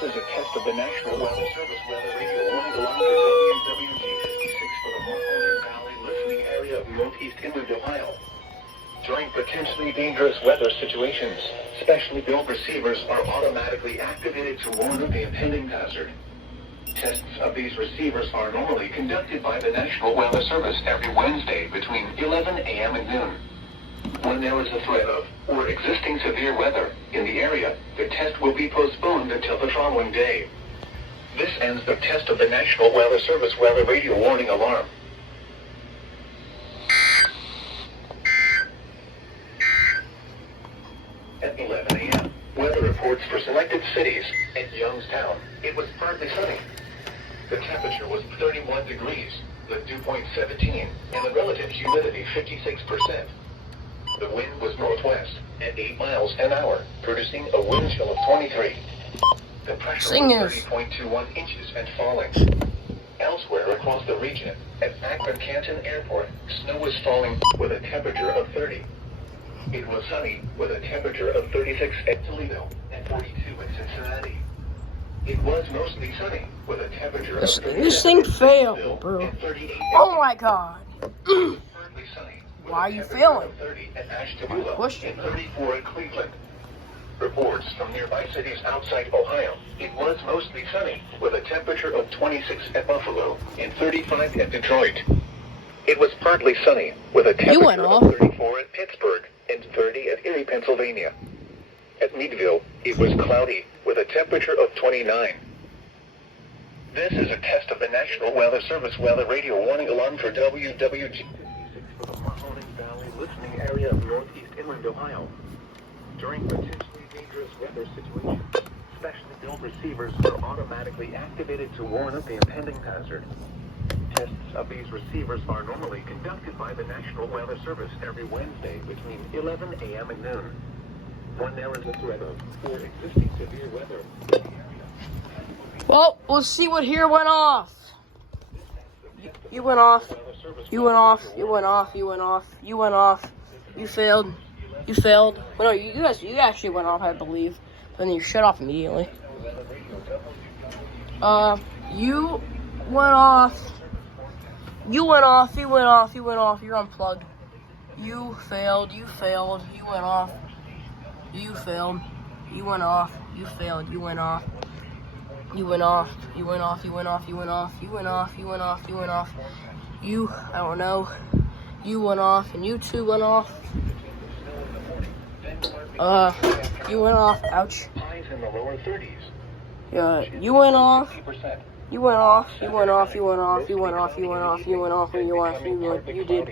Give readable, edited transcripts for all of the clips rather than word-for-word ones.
This is a test of the National Weather Service weather radio warning alarm for WWG56 for the Mohawk Valley listening area of northeast inland Ohio. During potentially dangerous weather situations, specially built receivers are automatically activated to warn of the impending hazard. Tests of these receivers are normally conducted by the National Weather Service every Wednesday between 11 a.m. and noon. When there is a threat of or existing severe weather in the area, the test will be postponed until the following day. This ends the test of the National Weather Service weather radio warning alarm. At 11 a.m., weather reports for selected cities. In Youngstown, it was partly sunny. The temperature was 31 degrees, the dew point 17, and the relative humidity 56%. The wind was northwest at 8 miles an hour, producing a wind chill of 23. The pressure was 30.21 inches and falling. Elsewhere across the region, at Akron Canton Airport, snow was falling with a temperature of 30. It was sunny with a temperature of 36 at Toledo and 42 at Cincinnati. It was mostly sunny with a temperature of 37 this thing failed, bro. and 38 Oh my god. partly sunny. Why are you failing? 30 at Ashtabula Question. and 34 at Cleveland. Reports from nearby cities outside Ohio. It was mostly sunny with a temperature of 26 at Buffalo and 35 at Detroit. It was partly sunny with a temperature of 34 at Pittsburgh and 30 at Erie, Pennsylvania. At Meadville, it was cloudy with a temperature of 29. This is a test of the National Weather Service weather radio warning alarm for WWG for the Mohawk Valley listening area of northeast inland Ohio. During potentially dangerous weather situations, specially built receivers are automatically activated to warn of the impending hazard. Tests of these receivers are normally conducted by the National Weather Service every Wednesday between 11 a.m. and noon. When there is a threat of or existing severe weather in the area. Well, let's see what here went off. You went off. You went off. You went off. You went off. You went off. You failed. You failed. Well, no, you actually went off, I believe. But then you shut off immediately. You went off. You went off. You went off. You went off. You're unplugged. You failed. You failed. You went off. You failed. You went off. You failed. You went off. You went off. You went off. You went off. You went off. You went off. You went off. You went off. You, I don't know. You went off, and you two went off. You went off. Ouch. Highs in the lower 30s. Yeah, you went off. You went off. You went off. You went off. You went off. You went off. You went off. You went off. You did.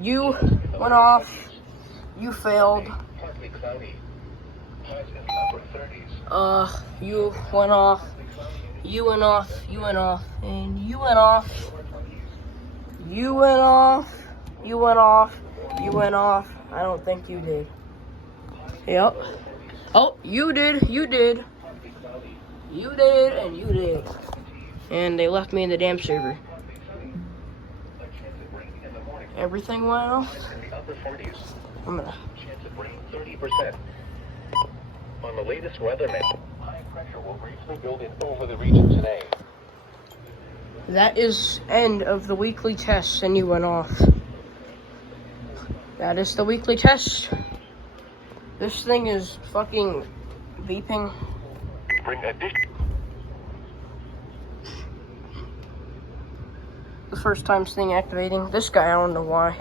You went off. You failed. Partly cloudy. Highs in the upper 30s. You went off. You went off. You went off. And you went off. You went off. You went off. You went off. I don't think you did. Yep. Oh, you did. You did. You did, and you did. And they left me in the damn server. Everything went off. I'm gonna. Chance of rain 30%. On the latest weather map, high pressure will briefly build in over the region today. That is end of the weekly test, and you went off. That is the weekly test. This thing is fucking beeping. Bring addition. The first time thing activating. This guy, I don't know why.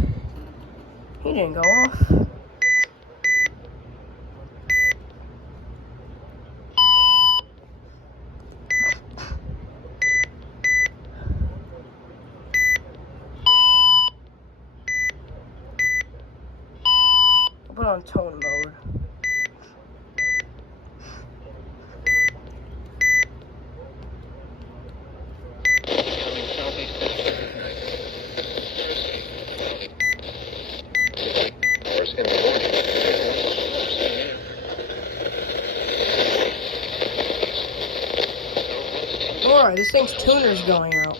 He didn't go off. I'll put it on tone mode. In the morning. Alright, this thing's tuner's going out.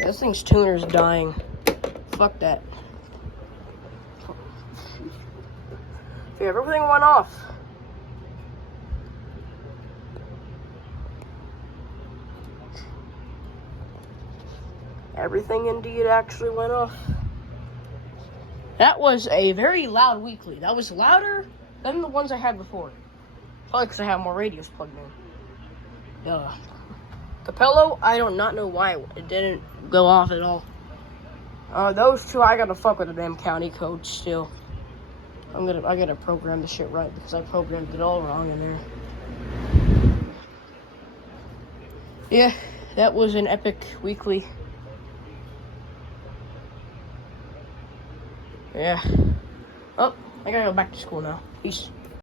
Yeah, this thing's tuner's dying. Fuck that. Yeah, everything went off. Everything indeed actually went off. That was a very loud weekly. That was louder than the ones I had before. Probably because I have more radios plugged in. Capello, I do not know why it didn't go off at all. Those two, I gotta fuck with the damn county code still. I gotta program the shit right because I programmed it all wrong in there. Yeah, that was an epic weekly. Yeah. Oh, I gotta go back to school now. Peace.